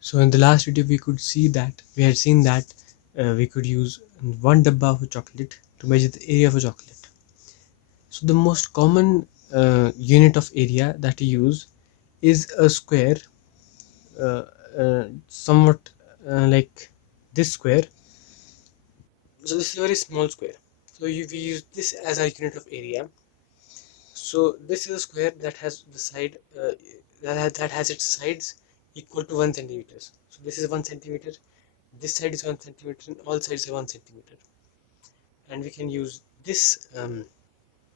So in the last video we had seen that we could use one dabba of a chocolate to measure the area of a chocolate. So the most common unit of area that we use is a square, somewhat like this square. So this is a very small square. So we use this as our unit of area. So this is a square that has the side that has its sides equal to 1 centimeters. So this is 1 centimeter. This side is 1 centimeter, and all sides are 1 centimeter. And we can use this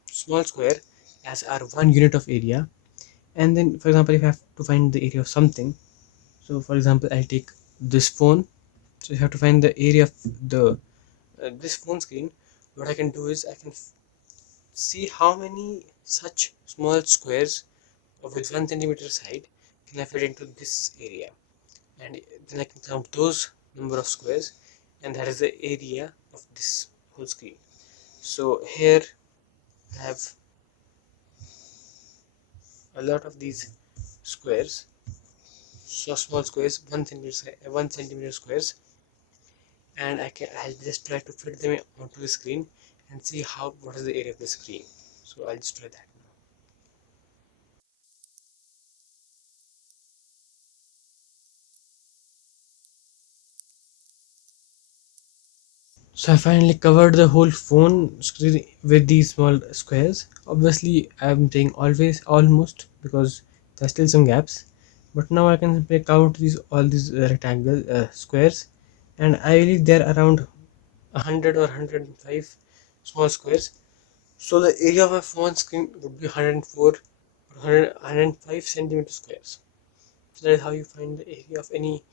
small square as our one unit of area. And then, for example, if I have to find the area of something, so for example, I'll take this phone. So you have to find the area of the this phone screen. What I can do is I can see how many such small squares with 1 centimeter side can I fit into this area, and then I can count those number of squares, and that is the area of this whole screen. So here I have a lot of these squares, so small squares, 1 centimeter squares, and I'll just try to fit them onto the screen and see what is the area of the screen. So I'll just try that now. So I finally covered the whole phone screen with these small squares. Obviously I'm saying always almost because there's still some gaps, but now I can simply count all these rectangle squares, and I believe there are around 100 or 105 small squares. So the area of a phone screen would be 104 or 105 centimeter squares. So that is how you find the area of any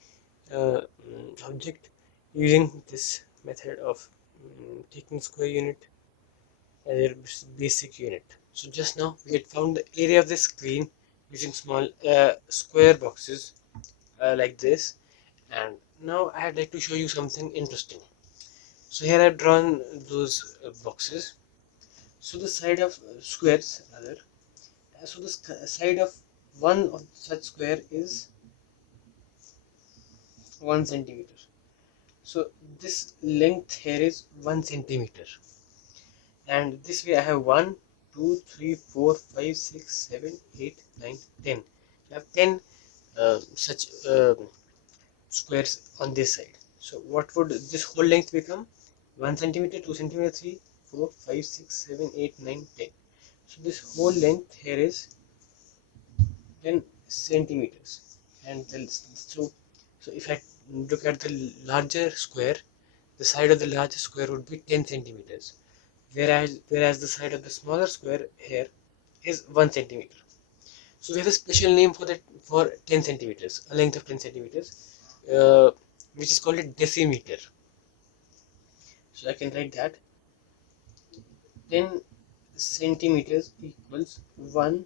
object using this method of taking square unit as a basic unit. So just now we had found the area of the screen using small square boxes like this, and now I'd like to show you something interesting. So here I've drawn those boxes. So the side of squares rather. So the side of one of such square is 1 centimeter. So this length here is 1 centimeter, and this way I have 1, 2, 3, 4, 5, 6, 7, 8, 9, 10. I have 10 such squares on this side. So what would this whole length become? 1 centimeter, 2 centimeter, 3, 4, 5, 6, 7, 8, 9, 10. So this whole length here is 10 centimeters. And so if I look at the larger square, the side of the larger square would be 10 centimeters, whereas the side of the smaller square here is 1 centimeter. So we have a special name for that, for 10 centimeters, a length of 10 centimeters, uh, which is called a decimeter. So I can write that 10 centimeters equals 1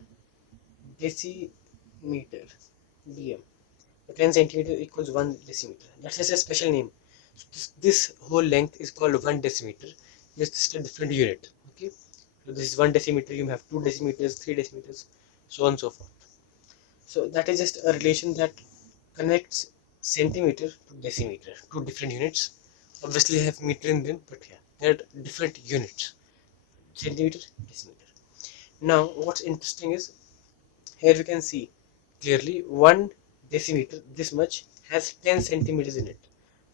decimeter, dm. So 10 centimeter equals 1 decimeter. That's just a special name. So this whole length is called 1 decimeter. Just a different unit. Okay. So this is 1 decimeter. You have 2 decimeters, 3 decimeters, so on and so forth. So that is just a relation that connects centimeter to decimeter, two different units. Obviously, I have meter in them, but yeah, they're different units. Centimeter, decimeter. Now, what's interesting is here we can see clearly 1 decimeter, this much, has 10 centimeters in it.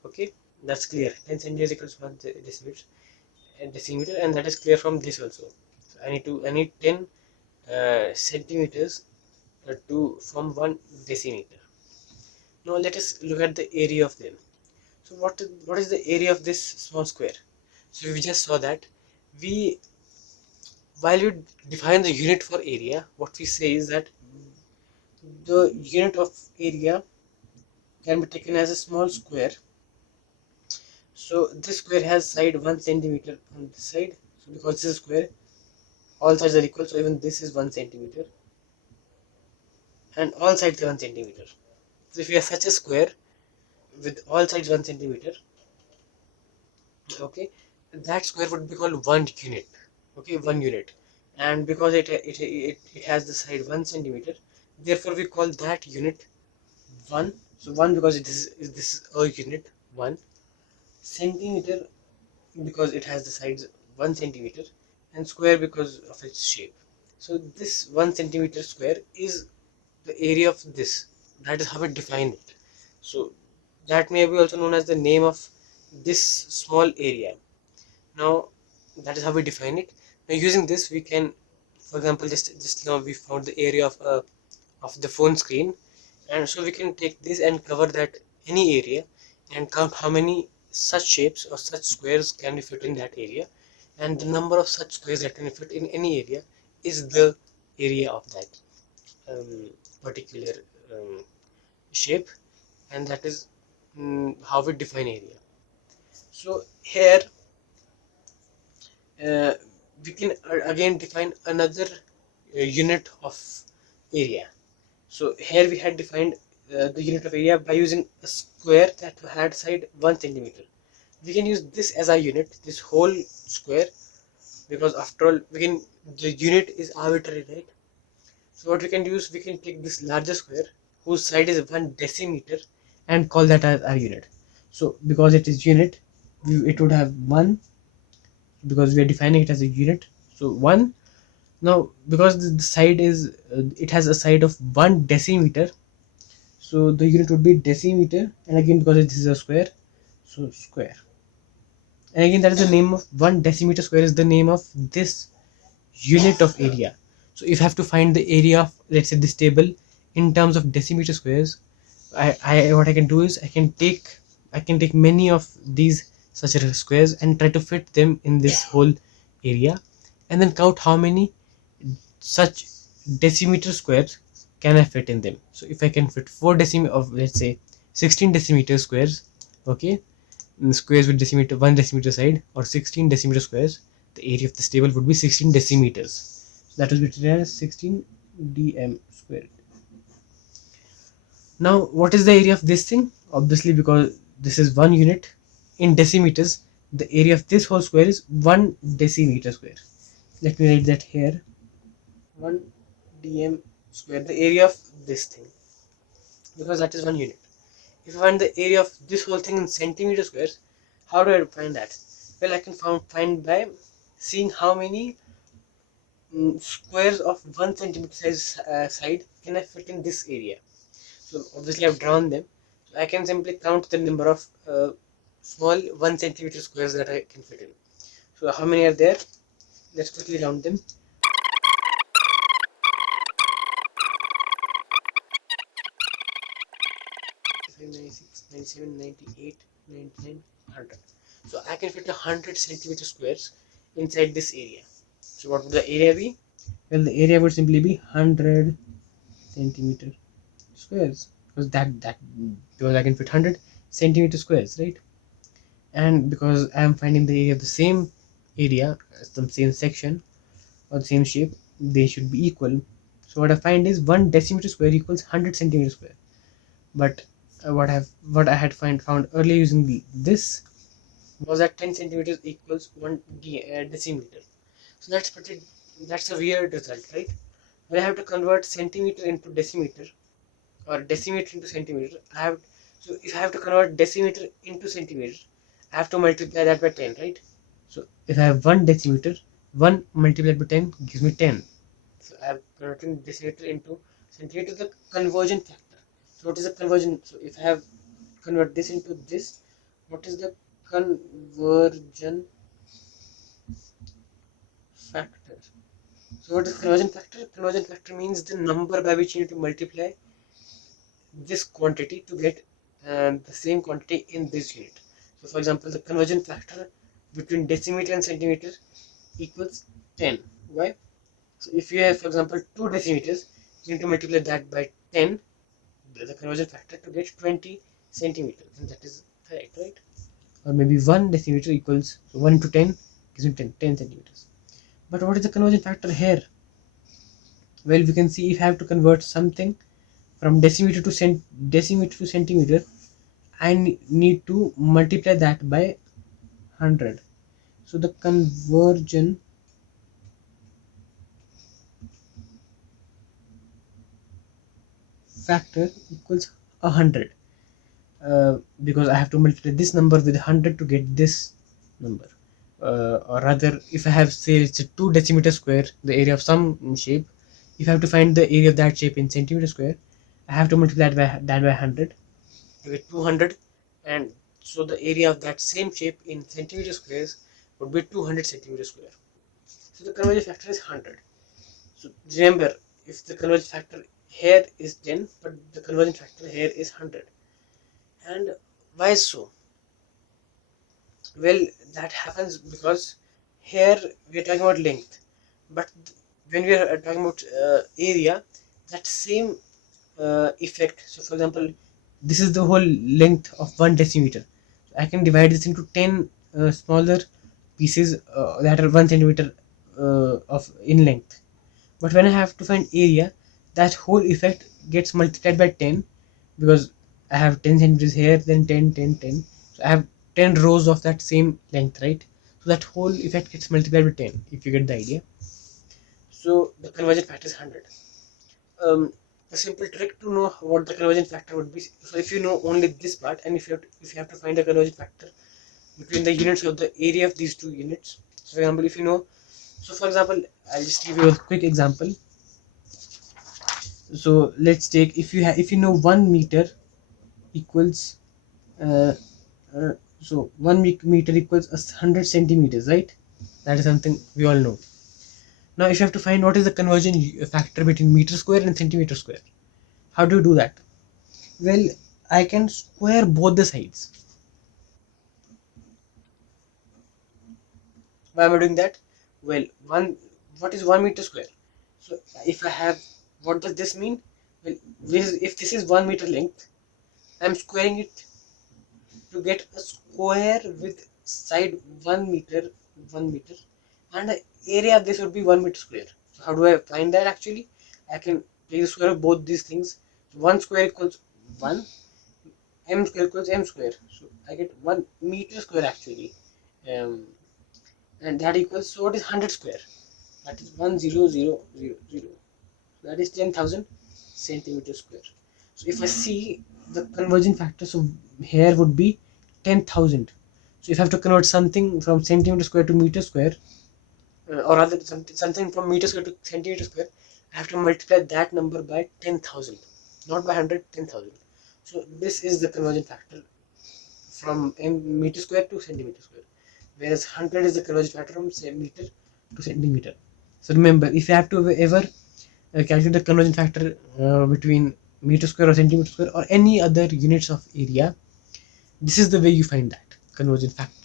Okay, that's clear. 10 centimeters equals 1 decimeter, and that is clear from this also. So I need 10 centimeters to form 1 decimeter. Now let us look at the area of them. So what is the area of this small square? So we just saw that we while we define the unit for area, what we say is that the unit of area can be taken as a small square. So this square has side 1 centimeter on this side. So because this is square, all sides are equal. So even this is 1 centimeter, and all sides are 1 centimeter. So if we have such a square with all sides 1 centimeter, okay, that square would be called 1 unit. Okay, 1 unit, and because it has the side 1 centimeter, therefore we call that unit 1 So 1 because this is a unit 1, centimeter because it has the sides 1 centimeter, and square because of its shape. So this 1 centimeter square is the area of this. That is how we define it. So that may be also known as the name of this small area. Now that is how we define it. Now using this we can, for example, just now we found the area of the phone screen, and so we can take this and cover that any area and count how many such shapes or such squares can be fit in that area, and the number of such squares that can be fit in any area is the area of that particular shape, and that is how we define area. So here uh, we can again define another unit of area. So here we had defined the unit of area by using a square that had side 1 centimeter. We can use this as our unit, this whole square, because after all the unit is arbitrary, right? So what we can do is we can take this larger square whose side is 1 decimeter and call that as our unit. So because it is unit, it would have 1 because we are defining it as a unit. So 1. Now because the side is it has a side of 1 decimeter, so the unit would be decimeter, and again because this is a square, so square, and again that is the name of 1 decimeter square is the name of this unit of area. So if I have to find the area of, let's say, this table in terms of decimeter squares, I what I can do is I can take many of these such squares and try to fit them in this whole area, and then count how many such decimeter squares can I fit in them. So if I can fit 4 decimeter of, let's say, 16 decimeter squares, okay, squares with decimeter 1 decimeter side, or 16 decimeter squares, the area of this table would be 16 decimeters. So that will be written as 16 dm squared. Now what is the area of this thing? Obviously because this is 1 unit in decimeters, the area of this whole square is 1 decimeter square. Let me write that here, 1 dm square, the area of this thing, because that is 1 unit. If I find the area of this whole thing in centimeter squares, how do I find that? Well, I can find by seeing how many squares of 1 centimeter size side can I fit in this area. So obviously I've drawn them. So I can simply count the number of small 1 centimeter squares that I can fit in. So how many are there? Let's quickly count them. 96, 97, 98, 99, 100. So I can fit 100 centimeter squares inside this area. So what would the area be? Well, the area would simply be 100 centimeter squares, because I can fit 100 centimeter squares, right? And because I am finding the area of the same area, the same section or the same shape, they should be equal. So what I find is 1 decimeter square equals 100 centimeter square. But what I had found earlier using this was that 10 centimeters equals 1 decimeter. So that's a weird result, right? When I have to convert centimeter into decimeter, or decimeter into centimeter, so if I have to convert decimeter into centimeter, I have to multiply that by 10, right? So if I have 1 decimeter, 1 multiplied by 10 gives me 10. So I have converting decimeter into centimeter, the conversion factor. So what is the conversion? So if I have convert this into this, what is the conversion factor? So what is conversion factor? Conversion factor means the number by which you need to multiply this quantity to get the same quantity in this unit. So for example, the conversion factor between decimeter and centimeter equals 10. Why? So if you have, for example, 2 decimeters, you need to multiply that by 10, the conversion factor, to get 20 centimeters, and that is correct, right? Or maybe 1 decimeter equals, so 1 to 10 gives me 10 centimeters. But what is the conversion factor here? Well, we can see if I have to convert something from decimeter to centimeter, I need to multiply that by 100. So the conversion factor equals 100. because I have to multiply this number with 100 to get this number. Or rather, if I have, say, it's a 2 decimeter square, the area of some shape, if I have to find the area of that shape in centimeter square, I have to multiply that by 100 to get 200, and so the area of that same shape in centimeter squares would be 200 centimeter square. So the convergence factor is 100. So remember, if the convergence factor here is 10, but the convergence factor here is 100. And why so? Well, that happens because here we are talking about length, but when we are talking about area, that same effect. So, for example, this is the whole length of 1 decimeter. I can divide this into 10 smaller pieces that are 1 centimeter of in length. But when I have to find area, that whole effect gets multiplied by 10, because I have 10 centimeters here, then 10, 10, 10. So I have 10 rows of that same length, right? So that whole effect gets multiplied by 10, if you get the idea. So the convergence factor is 100. A simple trick to know what the convergence factor would be. So if you know only this part, and if you have to find the convergence factor between the units of the area of these two units. So for example, if you know, so for example, I'll just give you a quick example. So let's take, if you know 1 meter equals uh, so 1 meter equals 100 centimeters, right? That is something we all know. Now if you have to find what is the conversion factor between meter square and centimeter square, how do you do that? Well, I can square both the sides. Why am I doing that? Well, what is 1 meter square? So if I have, what does this mean? Well, if this is 1 meter length, I'm squaring it to get a square with side 1 meter, 1 meter, and the area of this would be 1 meter square. So how do I find that? Actually, I can take the square of both these things. So 1 square equals 1, m square equals m square. So I get 1 meter square actually, um, and that equals, so what is 100 square? That is 10000. That is 10,000 centimeter square. So if I see the conversion factor, so here would be 10,000. So if I have to convert something from centimeter square to meter square, or rather something from meter square to centimeter square, I have to multiply that number by 10,000, not by 100, 10,000. So this is the conversion factor from meter square to centimeter square, whereas 100 is the conversion factor from meter to centimeter. So remember, if you have to ever calculate the conversion factor between meter square or centimeter square or any other units of area, this is the way you find that conversion factor.